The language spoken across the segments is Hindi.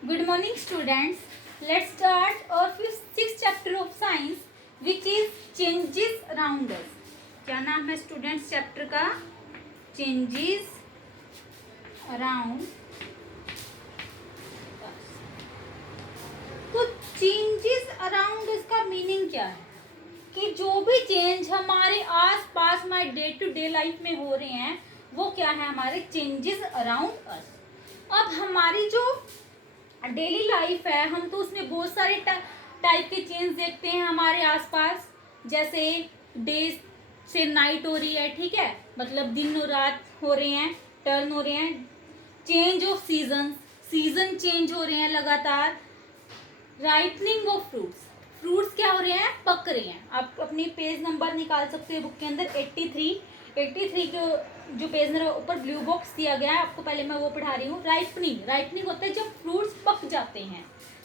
Good morning, students. Let's start our sixth chapter of science, which is changes around us. क्या नाम है स्टूडेंट्स चैप्टर का? Changes around. तो चेंजेस अराउंड इसका मीनिंग क्या है कि जो भी चेंज हमारे आस पास हमारे डे टू डे लाइफ में हो रहे हैं वो क्या है? हमारे चेंजेस अराउंड अस। अब हमारी जो डेली लाइफ है हम तो उसमें बहुत सारे टाइप के चेंज देखते हैं हमारे आसपास। जैसे डे से नाइट हो रही है, ठीक है, मतलब दिन और रात हो रहे हैं, टर्न हो रहे हैं। चेंज ऑफ सीजन चेंज हो रहे हैं लगातार। राइपनिंग ऑफ फ्रूट्स क्या हो रहे हैं? पक रहे हैं। आप अपनी पेज नंबर निकाल सकते हैं बुक के अंदर 83 के जो पेज नंबर ऊपर ब्लू बॉक्स दिया गया है, आपको पहले मैं वो पढ़ा रही हूँ। राइपनिंग होता है जब फ्रूट्स पक जाते हैं,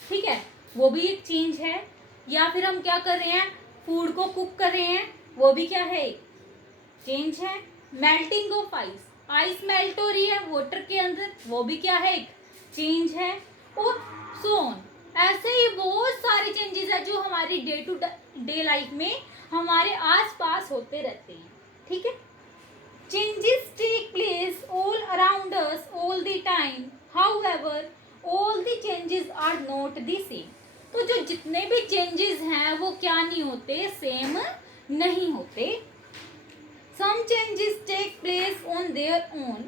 ठीक है, वो भी एक चेंज है। या फिर हम क्या कर रहे हैं? फूड को कुक कर रहे हैं, वो भी क्या है? चेंज है। मेल्टिंग ऑफ आइस मेल्ट हो रही है वाटर के अंदर, वो भी क्या है? एक चेंज है। और सो ऑन, ऐसे ही बहुत सारे चेंजेस है जो हमारी डे टू डे लाइफ में हमारे आसपास होते रहते हैं, ठीक है। Changes take place all around us all the time. However, all the changes are not the same. तो जो जितने भी चेंजेस हैं वो क्या नहीं होते? सेम नहीं होते। Some changes take place on their own.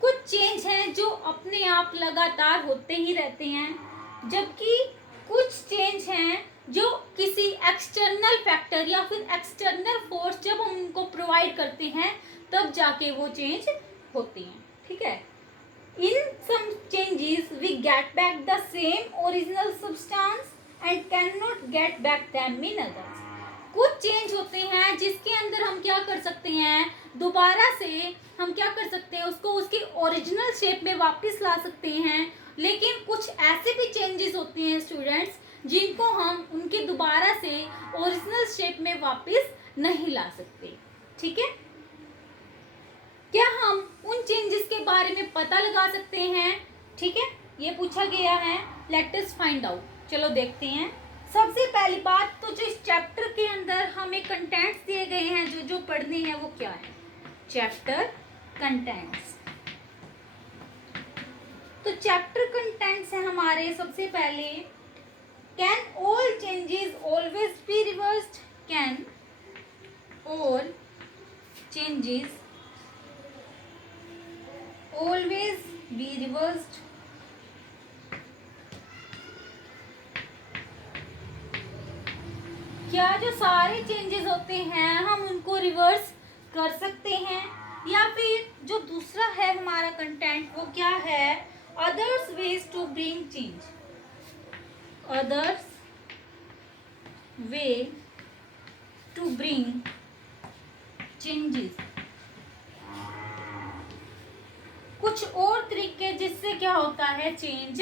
कुछ चेंज हैं जो अपने आप लगातार होते ही रहते हैं, जबकि कुछ चेंज हैं जो किसी एक्सटर्नल फैक्टर या फिर एक्सटर्नल फोर्स जब हम उनको प्रोवाइड करते हैं तब जाके वो चेंज होते हैं, ठीक है। In some changes we get back the same original substance and can not get back them in others. कुछ चेंज होते हैं जिसके अंदर हम क्या कर सकते हैं? दोबारा से हम क्या कर सकते हैं? उसको उसकी ओरिजिनल शेप में वापस ला सकते हैं। लेकिन कुछ ऐसे भी चेंजेस होते हैं स्टूडेंट्स जिनको हम उनके दोबारा से ओरिजिनल शेप में वापस नहीं ला सकते, ठीक है। क्या हम उन चेंजेस के बारे में पता लगा सकते हैं? ठीक है, ये पूछा गया है। Let us find out. चलो देखते हैं। सबसे पहली बात तो जो इस चैप्टर के अंदर हमें कंटेंट्स दिए गए हैं जो जो पढ़ने हैं वो क्या है? Chapter contents. तो चैप्टर कंटेंट्स है हमारे सबसे पहले, can all changes always be reversed? Can all changes always be reversed? क्या जो सारे चेंजेस होते हैं हम उनको रिवर्स कर सकते हैं? या फिर जो दूसरा है हमारा कंटेंट वो क्या है? Others ways to bring change. Others way to bring changes. कुछ और तरीके जिससे क्या होता है? चेंज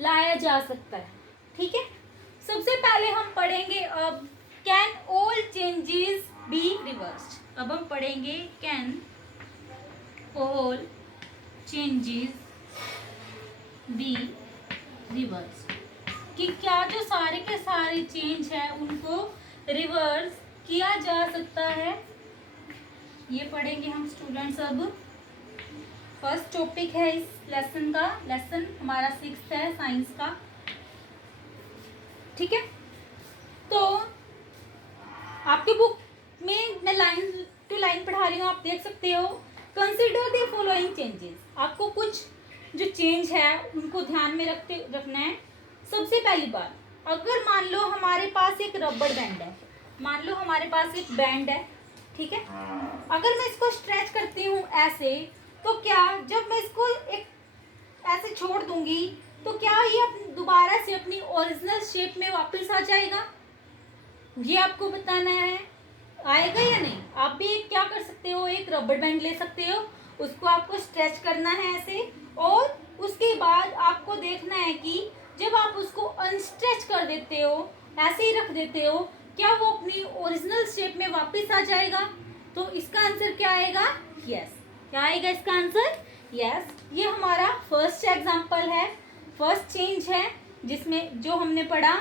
लाया जा सकता है, ठीक है। सबसे पहले हम पढ़ेंगे अब can all changes be reversed. अब हम पढ़ेंगे can all changes be reversed, कि क्या जो सारे के सारे चेंज है उनको रिवर्स किया जा सकता है। ये पढ़ेंगे हम स्टूडेंट्स। अब फर्स्ट टॉपिक है इस लेसन का। लेसन हमारा 6th है साइंस का, ठीक है। तो आपके बुक में मैं लाइन टू लाइन पढ़ा रही हूँ, आप देख सकते हो। Consider the following changes. आपको कुछ जो चेंज है उनको ध्यान में रखना है। सबसे पहली बात, अगर मान लो हमारे पास एक रबड़ बैंड है, मान लो हमारे पास एक बैंड है, ठीक है। अगर मैं इसको स्ट्रेच करती हूँ ऐसे, तो क्या जब मैं इसको एक ऐसे छोड़ दूंगी तो क्या ये दोबारा से अपनी ओरिजिनल शेप में वापस आ जाएगा? ये आपको बताना है, आएगा या नहीं। आप भी एक क्या कर सकते हो? एक रबड़ बैंड ले सकते हो, उसको आपको स्ट्रेच करना है ऐसे, और उसके बाद आपको देखना है कि जब आप उसको अनस्ट्रेच कर देते हो, ऐसे ही रख देते हो, क्या वो अपनी ओरिजिनल शेप में वापस आ जाएगा? तो इसका आंसर क्या आएगा? यस। क्या आएगा इसका आंसर? यस। ये हमारा फर्स्ट एग्जाम्पल है। फर्स्ट चेंज है जिसमें जो हमने पढ़ा।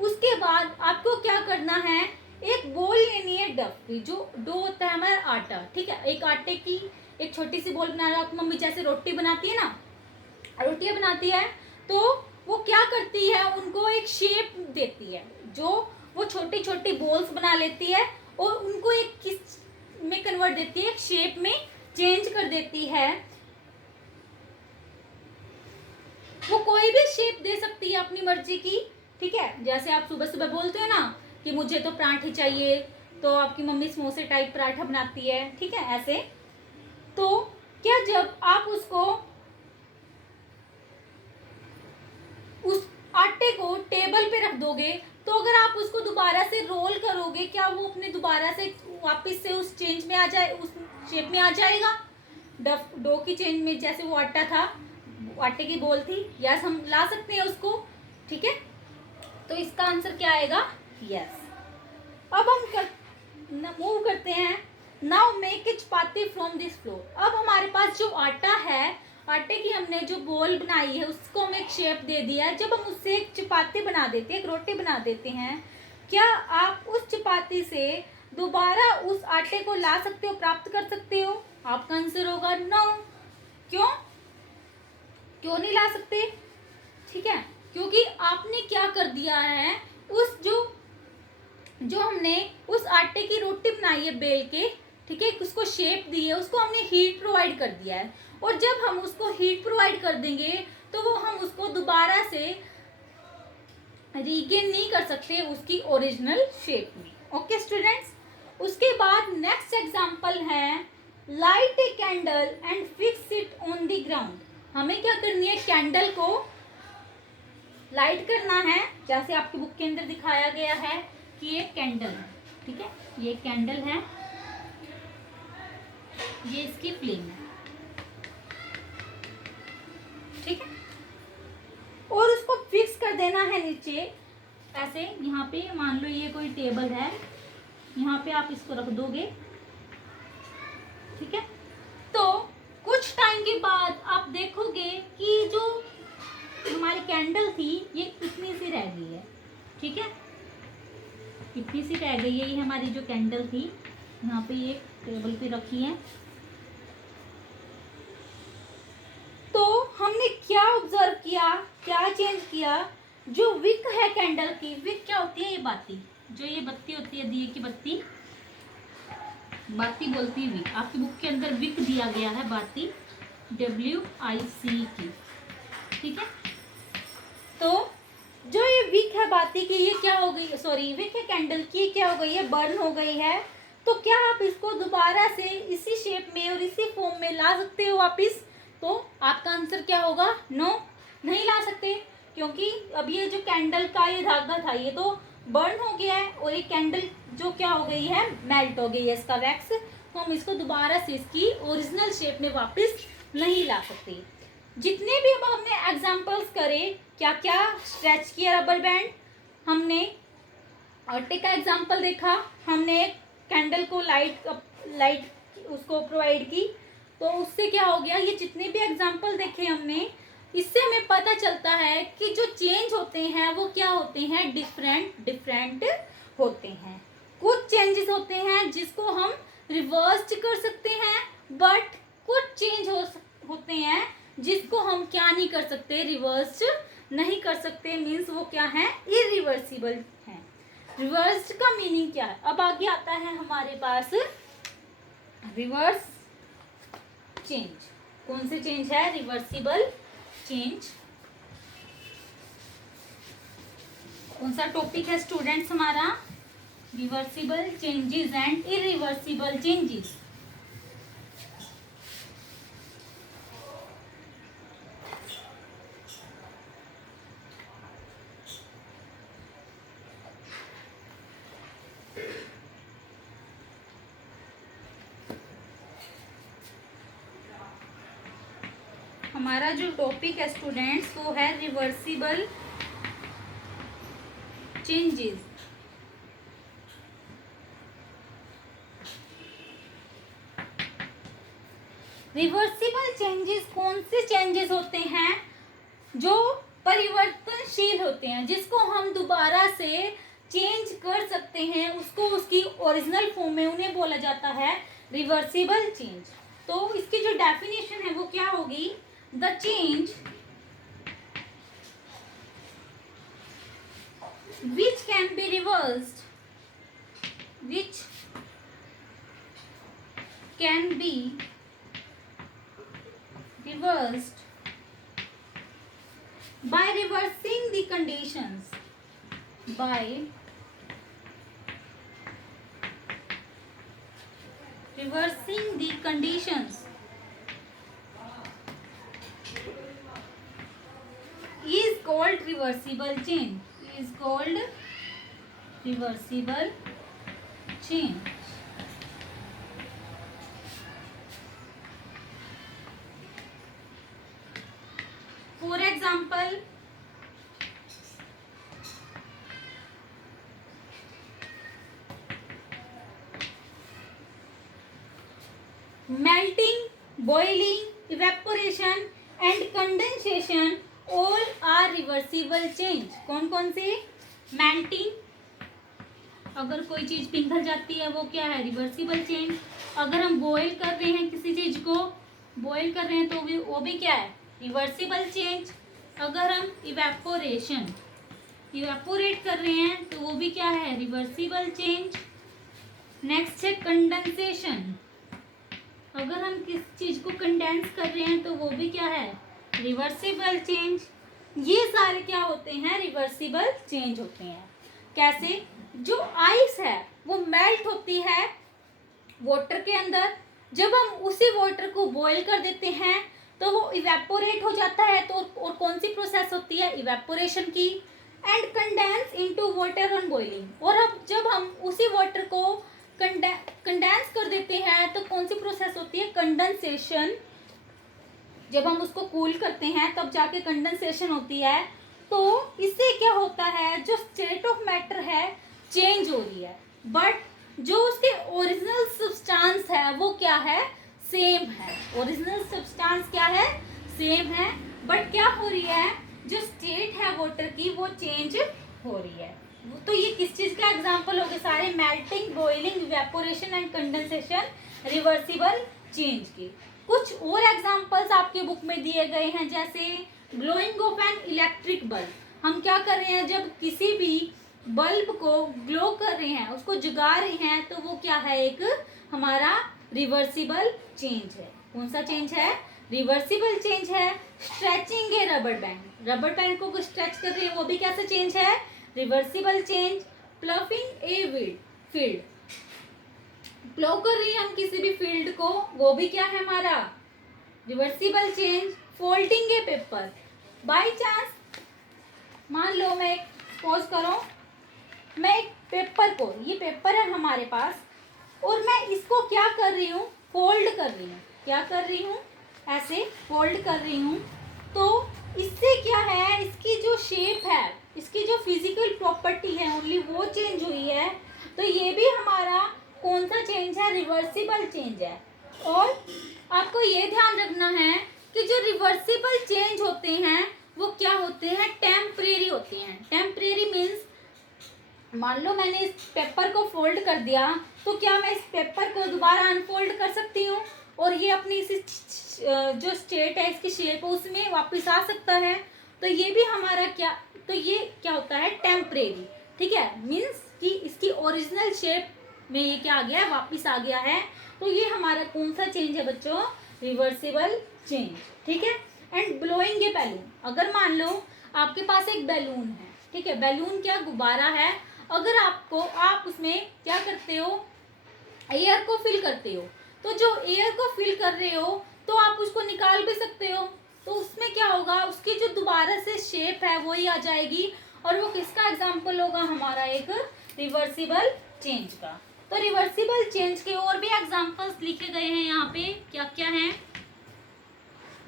उसके बाद आपको क्या करना है, एक बोल लेनी है डफ की। जो डो होता है हमारा आटा, ठीक है, एक आटे की एक छोटी सी बोल बना रहा। मम्मी जैसे रोटी बनाती है ना, रोटियां बनाती है, तो वो क्या करती है, उनको एक शेप देती है। जो वो छोटी छोटी बॉल्स बना लेती है और उनको एक किस में कन्वर्ट देती है, एक शेप में चेंज कर देती है। वो कोई भी शेप दे सकती है अपनी मर्जी की, ठीक है। जैसे आप सुबह सुबह बोलते हो ना कि मुझे तो पराठे चाहिए, तो आपकी मम्मी समोसे टाइप पराठा बनाती है, ठीक है, ऐसे। तो क्या जब आप उसको उस आटे को टेबल पे रख दोगे, तो अगर आप उसको दोबारा से रोल करोगे, क्या वो अपने दोबारा से वापस से उस चेंज में आ जाए, उस शेप में आ जाएगा, डो की चेंज में। जैसे वो आटा था, आटे की बोल थी, यस हम ला सकते हैं उसको, ठीक है। तो इसका आंसर क्या आएगा, यस। अब हम मूव करते हैं। Now make a chapati from this floor. अब हमारे पास जो आटा है, आटे की हमने जो बोल बनाई है उसको हम एक शेप दे दिया है। जब हम उससे एक चपाती बना देते हैं, एक रोटी बना देते हैं, क्या आप उस चपाती से दोबारा उस आटे को ला सकते हो, प्राप्त कर सकते हो? आपका आंसर होगा नो। क्यों क्यों नहीं ला सकते? ठीक है, क्योंकि आपने क्या कर दिया है, उस जो हमने उस आटे की रोटी बनाई है बेल के, ठीक है, उसको शेप दी है, उसको हमने हीट प्रोवाइड कर दिया है। और जब हम उसको हीट प्रोवाइड कर देंगे तो वो हम उसको दोबारा से रीगेन नहीं कर सकते उसकी ओरिजिनल शेप में। ओके स्टूडेंट्स, उसके बाद नेक्स्ट एग्जांपल है light a candle and fix it on the ground. हमें क्या करनी है, कैंडल को लाइट करना है। जैसे आपकी बुक के अंदर दिखाया गया है कि ये कैंडल है, ठीक है, ये कैंडल है, ये इसकी फ्लेम है, ठीक है। और उसको फिक्स कर देना है नीचे ऐसे। यहाँ पे मान लो ये कोई टेबल है, यहाँ पे आप इसको रख दोगे, ठीक है। तो कुछ टाइम के बाद आप देखोगे कि जो हमारी कैंडल थी ये इतनी सी रह गई है, ठीक है, इतनी सी रह गई है। ये हमारी जो कैंडल थी यहाँ पे एक टेबल पे रखी है। तो हमने क्या ऑब्जर्व किया, क्या चेंज किया, जो विक है कैंडल की, विक क्या होती है, ये बाती, जो ये बत्ती होती है, दिए की बत्ती, बाती बोलती है विक। आपकी बुक के अंदर विक दिया गया है, बाती, WIC की, ठीक है। तो जो ये विक है बाती की, ये क्या हो गई, सॉरी विक है कैंडल की, क्या हो गई है, बर्न हो गई है। तो क्या आप इसको दोबारा से इसी शेप में और इसी फॉर्म में ला सकते हो वापस? तो आपका आंसर क्या होगा, नो, नहीं ला सकते, क्योंकि अब ये जो कैंडल का ये धागा था ये तो बर्न हो गया है, और ये कैंडल जो क्या हो गई है, मेल्ट हो गई है, इसका वैक्स। तो हम इसको दोबारा से इसकी ओरिजिनल शेप में वापस नहीं ला सकते। जितने भी अब हमने एग्जाम्पल्स करे, क्या क्या स्ट्रेच किया रबर बैंड, हमने आटे का एग्जाम्पल देखा, हमने कैंडल को लाइट उसको प्रोवाइड की, तो उससे क्या हो गया, ये जितने भी एग्जाम्पल देखे हमने, इससे हमें पता चलता है कि जो चेंज होते हैं वो क्या होते हैं, डिफरेंट होते हैं। कुछ चेंजेस होते हैं जिसको हम रिवर्स कर सकते हैं, बट कुछ चेंज होते हैं जिसको हम क्या नहीं कर सकते, रिवर्स नहीं कर सकते। मीन्स वो क्या है, इरिवर्सिबल है। रिवर्स का मीनिंग क्या है? अब आगे आता है हमारे पास रिवर्स चेंज। कौन से चेंज है, रिवर्सिबल चेंज। कौन सा टॉपिक है स्टूडेंट्स हमारा, reversible changes and irreversible changes. हमारा जो टॉपिक है स्टूडेंट्स वो है रिवर्सिबल चेंजेस। रिवर्सिबल चेंजेस कौन से चेंजेस होते हैं, जो परिवर्तनशील होते हैं, जिसको हम दोबारा से चेंज कर सकते हैं, उसको उसकी ओरिजिनल फॉर्म में उन्हें बोला जाता है रिवर्सिबल चेंज। तो इसकी जो डेफिनेशन है वो क्या होगी, the change which can be reversed, which can be reversed by reversing the conditions, by reversing the conditions is called reversible change, is called reversible change। For example, melting, boiling, evaporation and condensation all are reversible change। कौन कौन से, melting, अगर कोई चीज पिघल जाती है वो क्या है, रिवर्सिबल चेंज। अगर हम बॉयल कर रहे हैं किसी चीज को, बॉयल कर रहे हैं तो वो भी क्या है, रिवर्सिबल चेंज। अगर हम इवेपोरेट कर रहे हैं तो वो भी क्या है, रिवर्सिबल चेंज। नेक्स्ट है कंडेंसेशन, अगर हम किस चीज को कंडेंस कर रहे हैं तो वो भी क्या है, रिवर्सिबल चेंज। ये सारे क्या होते हैं, रिवर्सिबल चेंज होते हैं। कैसे, जो आइस है वो मेल्ट होती है वाटर के अंदर, जब हम उसी वाटर को बॉईल कर देते हैं तो वो इवेपोरेट हो जाता है। तो और कौन सी प्रोसेस होती है, इवेपोरेशन की। And condense into water on boiling, और अब जब हम उसी वाटर को कंडेंस कर देते हैं तो कौन सी प्रोसेस होती है, कंडेंसेशन। जब हम उसको कूल करते हैं तब जाके कंडेंसेशन होती है। तो इससे क्या होता है, जो स्टेट ऑफ मैटर है चेंज हो रही है, बट जो उसके ओरिजिनल सब्सटेंस है वो क्या है, सेम है। ओरिजिनल सब्सटेंस क्या है, सेम है, बट क्या हो रही है, जो स्टेट है वाटर की वो चेंज हो रही है। तो ये किस चीज का एग्जांपल हो गए सारे, melting, boiling, evaporation and condensation, reversible change के। कुछ और एग्जांपल्स आपके बुक में दिए गए हैं, जैसे glowing of an electric bulb. हम क्या कर रहे हैं, जब किसी भी बल्ब को ग्लो कर रहे हैं, उसको जगा रहे हैं, तो वो क्या है, एक हमारा रिवर्सिबल चेंज है। कौन सा चेंज है, रिवर्सिबल चेंज है। Stretching a rubber band, rubber band को स्ट्रेच कर रहे हैं वो भी कैसे चेंज है, reversible change. Ploughing a field, plough कर रही हैं हम किसी भी फील्ड को, वो भी क्या है हमारा, reversible change. Folding A paper, by chance मान लो मैं सपोज करो मैं एक पेपर को, ये पेपर है हमारे पास, और मैं इसको क्या कर रही हूँ, फोल्ड कर रही हूँ। क्या कर रही हूँ, ऐसे फोल्ड कर रही हूँ। तो इससे क्या है, इसकी जो शेप है, इसकी जो फिजिकल प्रॉपर्टी है ओनली वो चेंज हुई है। तो ये भी हमारा कौन सा चेंज है, रिवर्सिबल चेंज है। और आपको ये ध्यान रखना है कि जो रिवर्सिबल चेंज होते हैं वो क्या होते हैं, टेम्परेरी होते हैं। टेम्परेरी मीन्स, मान लो मैंने इस पेपर को फोल्ड कर दिया, तो क्या मैं इस पेपर को दोबारा अनफोल्ड कर सकती हूँ और ये अपनी इसी जो स्टेट है, इसकी शेप है, उसमें वापस आ सकता है। तो ये भी हमारा क्या, तो ये क्या होता है, टेम्परेरी। ठीक है, मीन्स कि इसकी ओरिजिनल शेप में ये क्या आ गया है, वापस आ गया है। तो ये हमारा कौन सा चेंज है बच्चों, रिवर्सिबल चेंज। ठीक है। एंड ब्लोइंग ए बैलून, अगर मान लो आपके पास एक बैलून है, ठीक है, बैलून क्या, गुब्बारा है। अगर आप उसमें क्या करते हो, एयर को फिल करते हो, तो जो एयर को फिल कर रहे हो तो आप उसको निकाल भी सकते हो। तो उसमें क्या होगा, उसकी जो दोबारा से शेप है वही आ जाएगी, और वो किसका एग्जाम्पल होगा, हमारा एक रिवर्सिबल चेंज का। तो रिवर्सिबल चेंज के और भी एग्जाम्पल्स लिखे गए हैं यहाँ पे, क्या क्या है,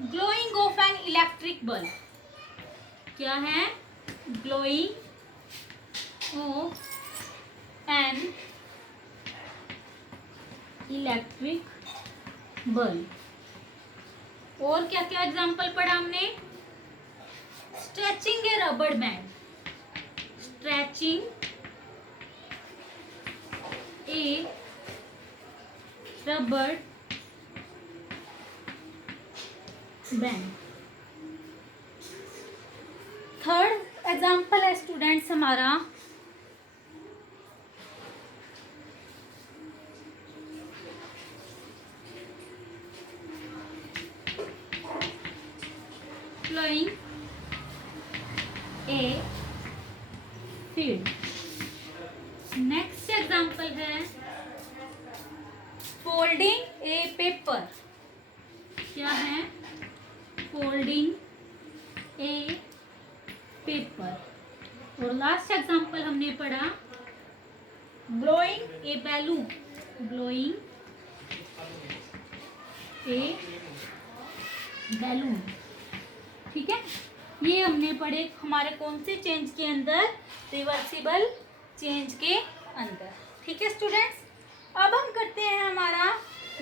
glowing of an electric bulb, क्या है, glowing of an electric bulb. और क्या क्या एग्जाम्पल पढ़ा हमने, stretching a rubber band, stretching a rubber band. Third example है स्टूडेंट्स हमारा ploughing a field. Next example है फोल्डिंग ए पेपर। क्या है? फोल्डिंग ए पेपर। और लास्ट एग्जाम्पल हमने पढ़ा ब्लोइंग ए बैलून, ब्लोइंग ए बैलून। ठीक है, ये हमने पढ़े हमारे कौन से चेंज के अंदर? रिवर्सिबल चेंज के अंदर। ठीक है स्टूडेंट्स, अब हम करते हैं हमारा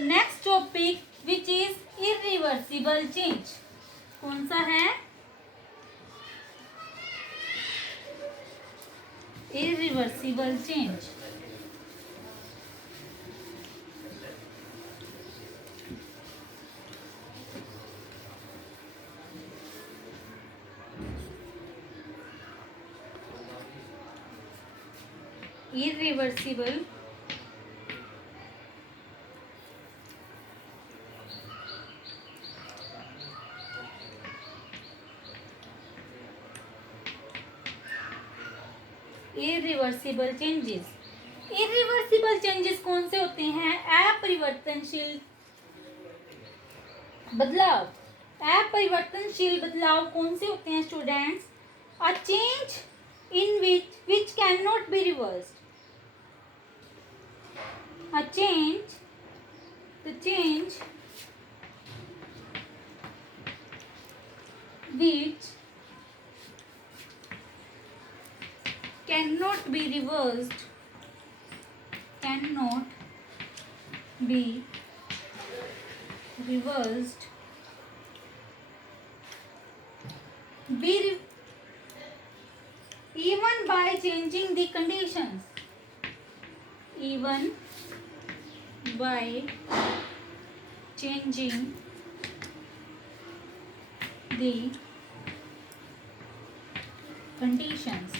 next topic which is irreversible change. कौन सा है? Irreversible change. irreversible irreversible changes। irreversible changes कौन से होते हैं? अपरिवर्तनशील बदलाव। अपरिवर्तनशील बदलाव कौन से होते हैं students? A change in which cannot be reversed। A change, the change which cannot be reversed, cannot be reversed, even by changing the conditions, even by changing the conditions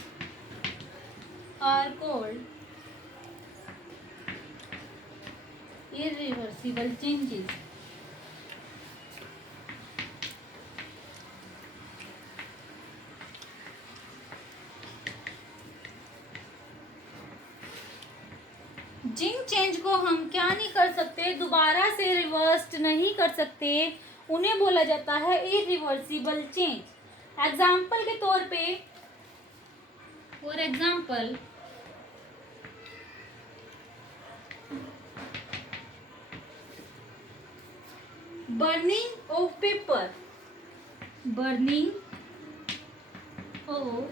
are called irreversible changes। जिन चेंज को हम क्या नहीं कर सकते, दोबारा से रिवर्स नहीं कर सकते, उन्हें बोला जाता है इरिवर्सिबल चेंज। एग्जाम्पल के तौर पे, for example burning of paper, burning of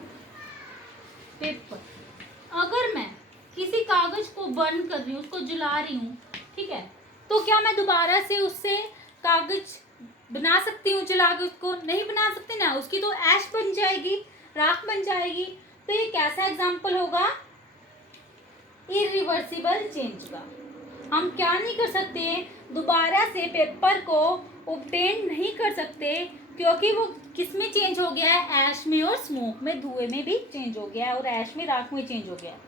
paper. अगर मैं किसी कागज को बर्न कर रही हूँ, उसको जला रही हूँ, ठीक है, तो क्या मैं दोबारा से उससे कागज बना सकती हूँ? जला के उसको नहीं बना सकती ना, उसकी तो ऐश बन जाएगी, राख बन जाएगी। तो ये कैसा एग्जाम्पल होगा? इरिवर्सिबल चेंज का। हम क्या नहीं कर सकते, दोबारा से पेपर को ऑब्टेन नहीं कर सकते, क्योंकि वो किस में चेंज हो गया है? ऐश में और स्मोक में, धुएं में भी चेंज हो गया है, और ऐश में, राख में चेंज हो गया है।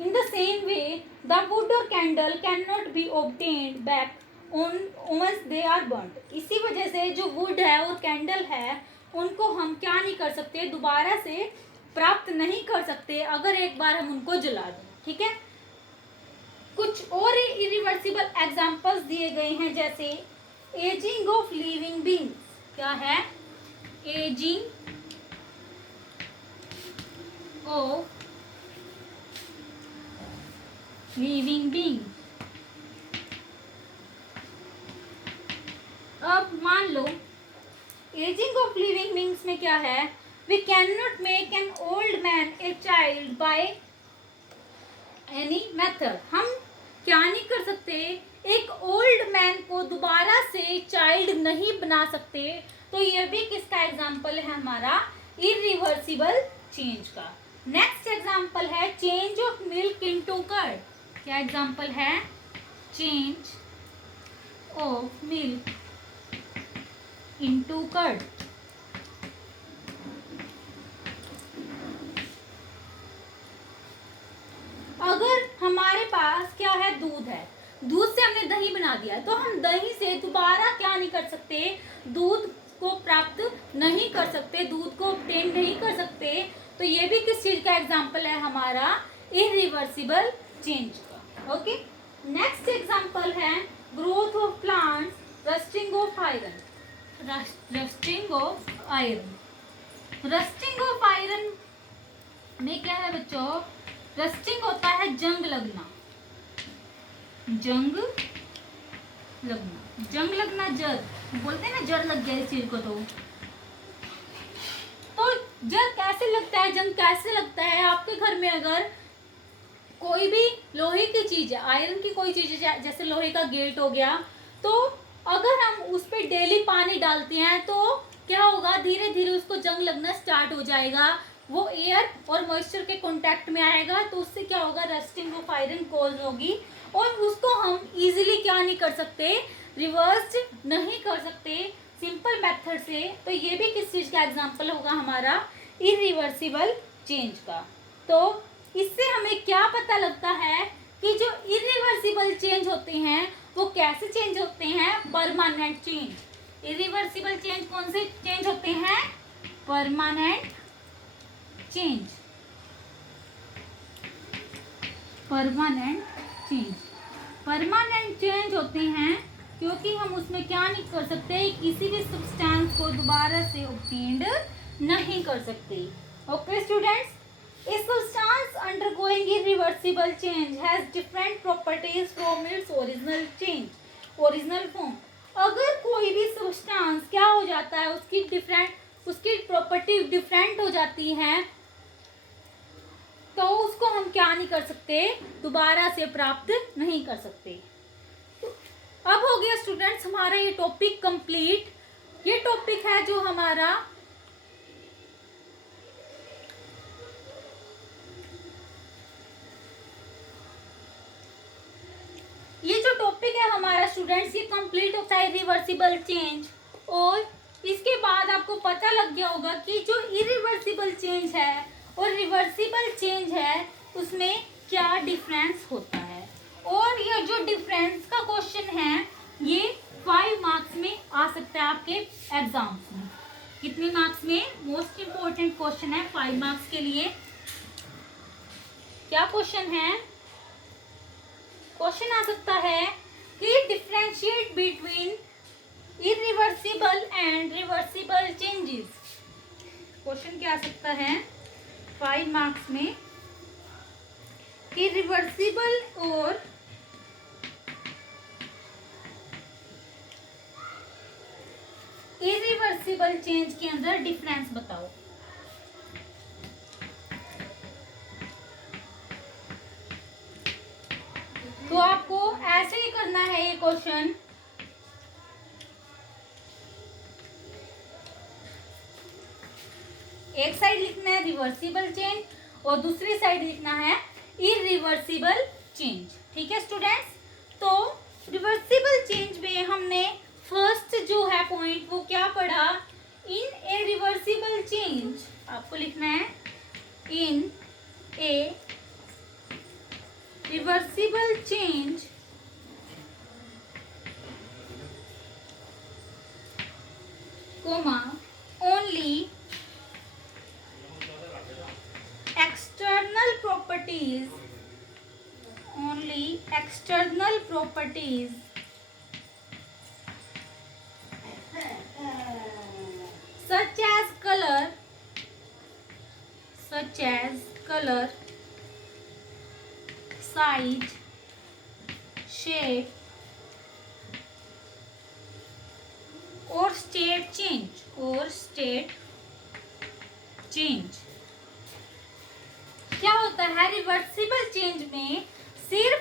In the same way, the wood or candle cannot be obtained back once they are burnt। इसी वजह से जो वुड है और कैंडल है, उनको हम क्या नहीं कर सकते, दोबारा से प्राप्त नहीं कर सकते अगर एक बार हम उनको जला दें। ठीक है, कुछ और इरिवर्सिबल एग्जांपल्स दिए गए हैं, जैसे एजिंग ऑफ लिविंग बींग्स। क्या है? Ageing of living being. अब मान लो एजिंग ऑफ लिविंग बीइंग्स में क्या है? We can not make an old man a child by any method. हम क्या नहीं कर सकते, एक ओल्ड मैन को दोबारा से चाइल्ड नहीं बना सकते। तो ये भी किसका एग्जाम्पल है? हमारा इरिवर्सिबल चेंज का। नेक्स्ट एग्जांपल है change of milk into curd. क्या एग्जांपल है? Change of milk into curd. अगर हमारे पास क्या है, दूध है, दूध से हमने दही बना दिया, तो हम दही से दोबारा क्या नहीं कर सकते, दूध को प्राप्त नहीं कर सकते, दूध को ऑब्टेन नहीं कर सकते। तो ये भी किस चीज का एग्जांपल है हमारा? इरिवर्सिबल चेंज का। ओके, नेक्स्ट एग्जांपल है growth of plants, rusting of iron. Rusting of iron, rusting of iron में क्या है बच्चों? रस्टिंग होता है जंग लगना, जंग लगना, जंग लगना, जर बोलते हैं ना, जर लग गया इस चीज को। तो जर कैसे लगता है, जंग कैसे लगता है? आपके घर में अगर कोई भी लोहे की चीज है, आयरन की कोई चीज है, जैसे लोहे का गेट हो गया, तो अगर हम उस पर डेली पानी डालते हैं तो क्या होगा, धीरे धीरे उसको जंग लगना स्टार्ट हो जाएगा। वो एयर और मॉइस्चर के कांटेक्ट में आएगा, तो उससे क्या होगा, रस्टिंग ऑफ आयरन कॉज होगी। और उसको हम इजीली क्या नहीं कर सकते, रिवर्स नहीं कर सकते सिंपल मेथड से। तो ये भी किस चीज का एग्जांपल होगा हमारा? इरिवर्सिबल चेंज का। तो इससे हमें क्या पता लगता है कि जो इरिवर्सिबल चेंज होते हैं वो कैसे चेंज होते हैं? Permanent change. इरिवर्सिबल चेंज कौन से चेंज होते हैं? Permanent change, permanent change. Permanent change होते हैं क्योंकि हम उसमें क्या नहीं कर सकते, किसी भी सब्सटेंस को दोबारा से ऑब्टेन्ड नहीं कर सकते। Okay students, a substance undergoing irreversible change has different properties from its original form। अगर कोई भी सब्सटेंस क्या हो जाता है, उसकी प्रॉपर्टी डिफरेंट हो जाती है, तो उसको हम क्या नहीं कर सकते, दोबारा से प्राप्त नहीं कर सकते। अब हो गया स्टूडेंट्स हमारा ये टॉपिक कंप्लीट। ये टॉपिक है जो हमारा स्टूडेंट्स, ये कंप्लीट होता है रिवर्सिबल चेंज। और इसके बाद आपको पता लग गया होगा कि जो इरिवर्सिबल चेंज है और रिवर्सिबल चेंज है उसमें क्या डिफरेंस होता है। और ये जो डिफरेंस का क्वेश्चन है ये 5 मार्क्स में आ सकता है आपके एग्जाम्स में। कितने मार्क्स में? मोस्ट इंपॉर्टेंट क्वेश्चन है 5 मार्क्स के लिए। क्या क्वेश्चन है? क्वेश्चन आ सकता है कि differentiate between irreversible and reversible changes. Question क्या आ सकता है 5 मार्क्स में कि रिवर्सिबल और इरिवर्सिबल चेंज के अंदर डिफरेंस बताओ। तो आपको ऐसे ही करना है ये क्वेश्चन। एक साइड लिखना है रिवर्सिबल चेंज और दूसरी साइड लिखना है इरिवर्सिबल चेंज। ठीक है स्टूडेंट्स, तो रिवर्सिबल चेंज में हमने फर्स्ट जो है पॉइंट वो क्या पढ़ा? इन ए रिवर्सिबल चेंज आपको लिखना है in a reversible change comma only external properties such as color, size, shape और स्टेट चेंज क्या होता है? रिवर्सिबल चेंज में सिर्फ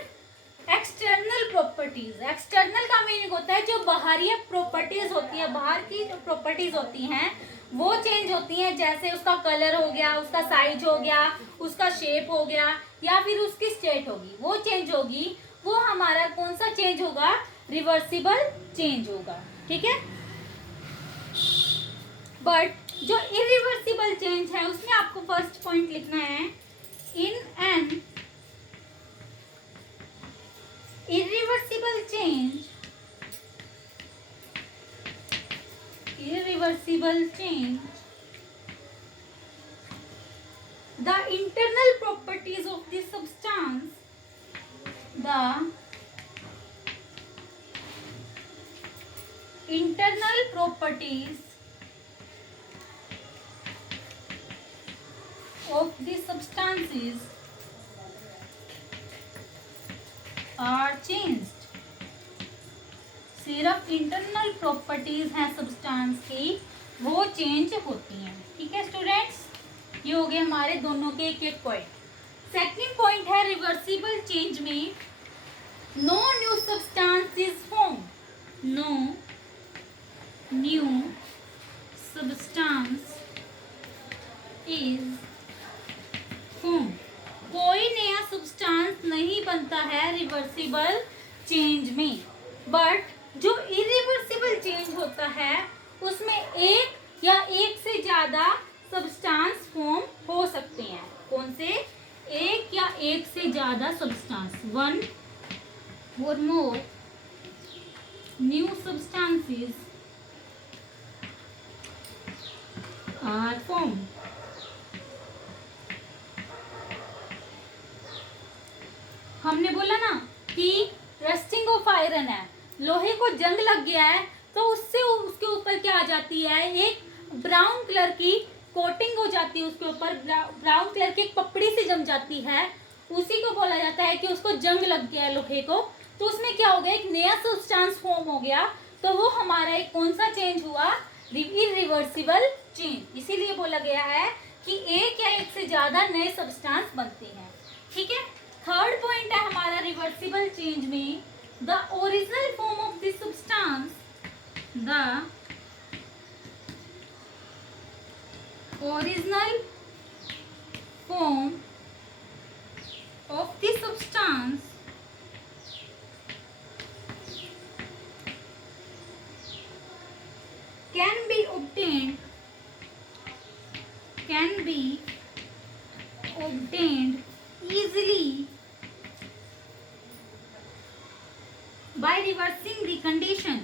एक्सटर्नल प्रॉपर्टीज, एक्सटर्नल का मीनिंग होता है जो बाहरी प्रॉपर्टीज होती है, बाहर की जो प्रॉपर्टीज होती हैं वो चेंज होती हैं, जैसे उसका कलर हो गया, उसका साइज हो गया, उसका शेप हो गया, या फिर उसकी स्टेट होगी, वो चेंज होगी, वो हमारा कौन सा चेंज होगा, रिवर्सिबल चेंज होगा, ठीक है। बट जो इरिवर्सिबल चेंज है उसमें आपको फर्स्ट पॉइंट लिखना है, in an irreversible change, irreversible change, the internal properties of the substance, the internal properties of the substances are changed। सिर्फ इंटरनल प्रॉपर्टीज हैं सब्सटेंस की, वो चेंज होती हैं, ठीक है स्टूडेंट्स। ये हो गए हमारे दोनों के एक एक पॉइंट। सेकंड पॉइंट है रिवर्सिबल चेंज में, no new substance is form, no new substance is form, कोई नया सब्सटेंस नहीं बनता है रिवर्सिबल चेंज में। बट जो इरिवर्सिबल चेंज होता है उसमें एक या एक से ज्यादा सब्सटेंस फॉर्म हो सकते हैं। कौन से? एक या एक से ज्यादा सब्सटेंस, वन और more new substances are form. हमने बोला ना कि रस्टिंग ऑफ आयरन है, लोहे को जंग लग गया है तो उससे उसके ऊपर क्या आ जाती है, एक ब्राउन कलर की कोटिंग हो जाती है, उसके ऊपर ब्राउन कलर की एक पपड़ी सी जम जाती है, उसी को बोला जाता है कि उसको जंग लग गया है लोहे को। तो उसमें क्या हो गया, एक नया सब्सटेंस फॉर्म हो गया, तो वो हमारा एक कौन सा चेंज हुआ, इरिवर्सिबल चेंज। इसीलिए बोला गया है कि एक या एक से ज्यादा नए सब्सटेंस बनते हैं, ठीक है। थर्ड पॉइंट है हमारा रिवर्सिबल चेंज में, the original form of this substance, the original form of this substance can be obtained easily by reversing the condition,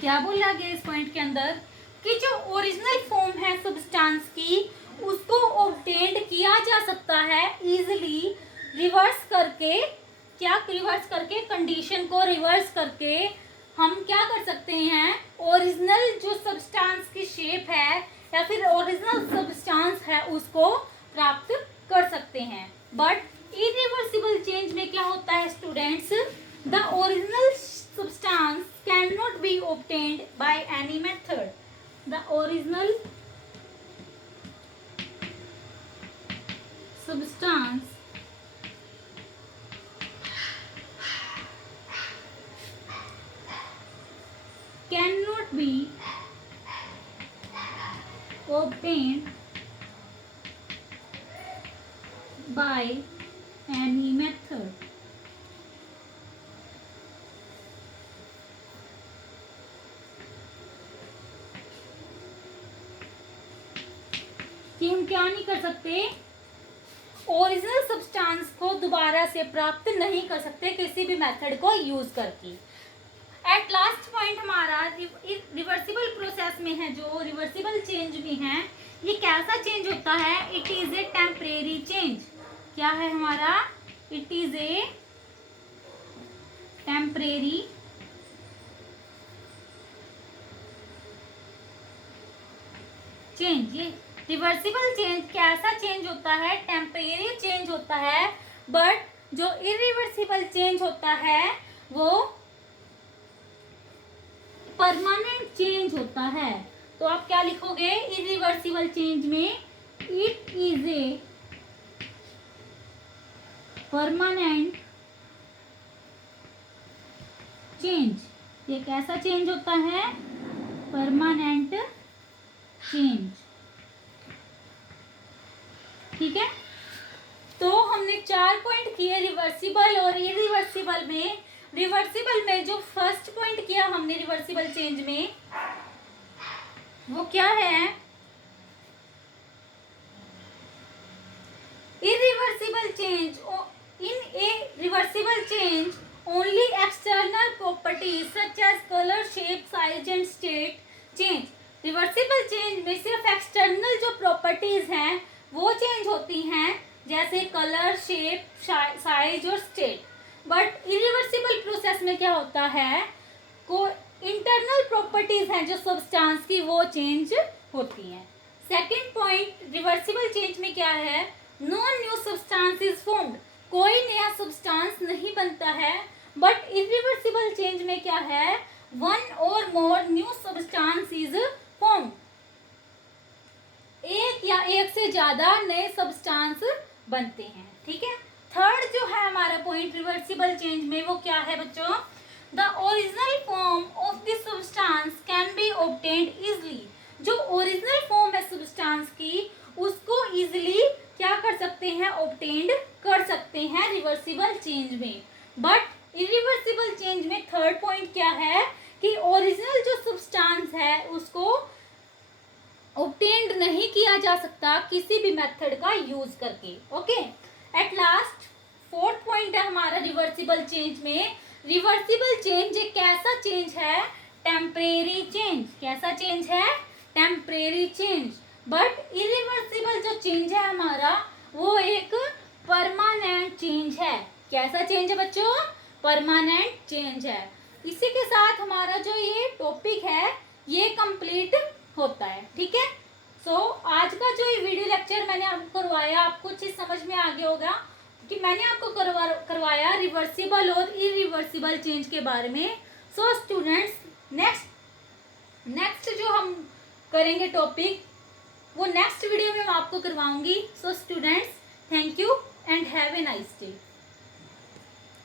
क्या बोला गया इस पॉइंट के अंदर कि जो ओरिजिनल फॉर्म है सब्सटेंस की उसको ऑब्टेन्ड किया जा सकता है इजीली, रिवर्स करके। क्या रिवर्स करके? कंडीशन को रिवर्स करके हम क्या कर सकते हैं, ओरिजिनल जो सब्सटेंस की शेप है या फिर ओरिजिनल सब्सटेंस है उसको प्राप्त कर सकते हैं। बट इरिवर्सिबल चेंज में क्या होता है students, the original substance cannot be obtained by any method, the original substance cannot be obtained by any method। कि हम क्या नहीं कर सकते, ओरिजिनल सब्सटेंस को दोबारा से प्राप्त नहीं कर सकते किसी भी मेथड को यूज करके। एट लास्ट पॉइंट हमारा रिवर्सिबल प्रोसेस में है, जो रिवर्सिबल चेंज भी है, ये कैसा चेंज होता है, it is a temporary change. क्या है हमारा, it is a temporary change. ये रिवर्सिबल चेंज कैसा चेंज होता है, टेम्परेरी चेंज होता है। बट जो इरिवर्सिबल चेंज होता है वो परमानेंट चेंज होता है। तो आप क्या लिखोगे इरिवर्सिबल चेंज में, it is a permanent change, ये कैसा चेंज होता है? Permanent change. ठीक है, तो हमने 4 पॉइंट किए रिवर्सिबल और इरिवर्सिबल में। रिवर्सिबल में जो फर्स्ट पॉइंट किया हमने रिवर्सिबल चेंज में, वो क्या है? irreversible change. In a reversible change, only external properties such as color, shape, size and state change. Reversible change में सिर्फ एक्सटर्नल जो प्रॉपर्टीज हैं वो चेंज होती हैं, जैसे कलर, शेप, साइज और स्टेट। बट इरिवर्सिबल प्रोसेस में क्या होता है? को इंटरनल प्रॉपर्टीज हैं जो सब्सटेंस की, वो चेंज होती हैं। सेकंड पॉइंट रिवर्सिबल चेंज में क्या है? No new substance is formed, कोई नया सब्सटेंस नहीं बनता है। बट इरिवर्सिबल चेंज में क्या है? वन और more new substance is formed, एक या एक से ज्यादा नए सब्सटेंस बनते हैं। ठीक है, थर्ड जो है हमारा पॉइंट रिवर्सिबल चेंज में, वो क्या है बच्चों? The original form of the substance can be obtained easily. जो ओरिजिनल फॉर्म है सब्सटेंस की, उसको इजिली क्या कर सकते हैं? ऑब्टेन्ड कर सकते हैं रिवर्सिबल चेंज में। बट इरिवर्सिबल चेंज में थर्ड पॉइंट क्या है? कि ओरिजिनल जो सब्सटेंस है उसको ऑब्टेन्ड नहीं किया जा सकता किसी भी मेथड का यूज करके। Okay, at last fourth point है हमारा रिवर्सिबल चेंज में। रिवर्सिबल चेंज एक कैसा चेंज है? Temporary change. कैसा चेंज है? Temporary change. बट इरिवर्सिबल जो चेंज है हमारा, वो एक परमानेंट चेंज है। कैसा चेंज है बच्चों? परमानेंट चेंज है। इसी के साथ हमारा जो ये टॉपिक है ये कंप्लीट होता है। ठीक है, सो आज का जो ये वीडियो लेक्चर मैंने आपको करवाया, आपको चीज समझ में आ गया होगा कि मैंने आपको करवाया रिवर्सिबल और इरिवर्सिबल चेंज के बारे में। सो स्टूडेंट्स, नेक्स्ट जो हम करेंगे टॉपिक, वो नेक्स्ट वीडियो में मैं आपको करवाऊंगी। So students, thank you and have a nice day.